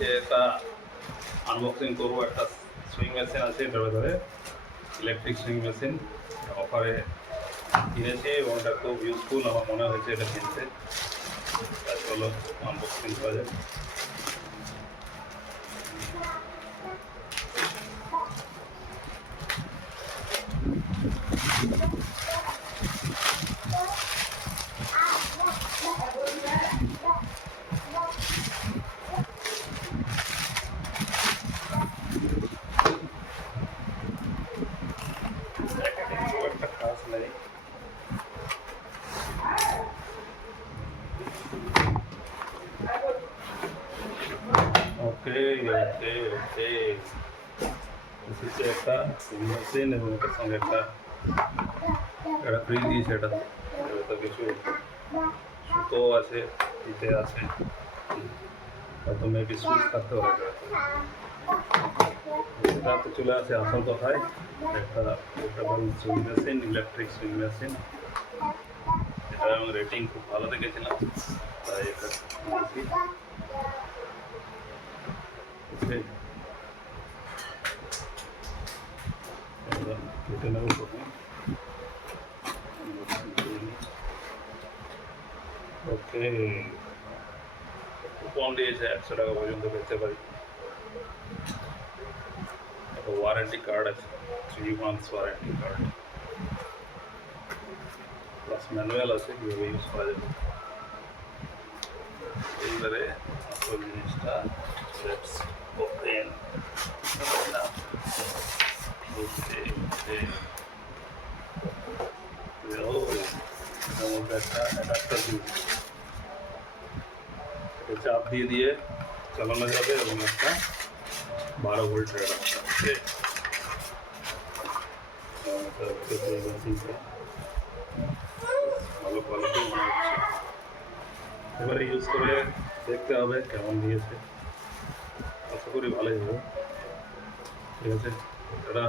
আজকে একটা আনবক্সিং করবো। একটা সুইং মেশিন আছে, এটার ভেতরে ইলেকট্রিক সুইং মেশিন অফারে কিনেছি এবং এটা খুব ইউজফুল আমার মনে হয়েছে এটা কিনতে। চলো আনবক্সিং করা যায়। একটা কাজ নেই, ওকে ওকে ওকে। একটা সুইং মেশিন এবং এটার সঙ্গে একটা ফ্রি দিয়েছে। এটা তো কিছু সুতো আছে, ফিতে আছে, হয়তো মেবি সুইচ থাকতে পারে। সেটাতে চলে আসে আসল কথায়, একটা portable sewing machine, electric sewing machine. এটা আমি রেটিং খুব ভালো দেখেছিলাম, তাই এটা নিয়েছি। কেটে নেব প্রথমে। ওকে, কুপন দিয়েছে 100 টাকা পর্যন্ত পেতে পারি। একটা ওয়ারেন্টি কার্ড আছে, 3 months warranty card, plus manual আছে কীভাবে ইউজ করা যাবে। এইবারে আসল জিনিসটা, লেটস ওপেন। এটার মধ্যে একটা অ্যাডাপ্টার দিয়েছে, চাপ দিয়ে দিয়ে চালানো যাবে এবং একটা 12 ভোল্টের অ্যাডাপ্টার। ভালো কোয়ালিটি মনে হচ্ছে। এবারে ইউজ করে দেখতে হবে কেমন দিয়েছে, আশা করি ভালোই হবে। ঠিক আছে, এটা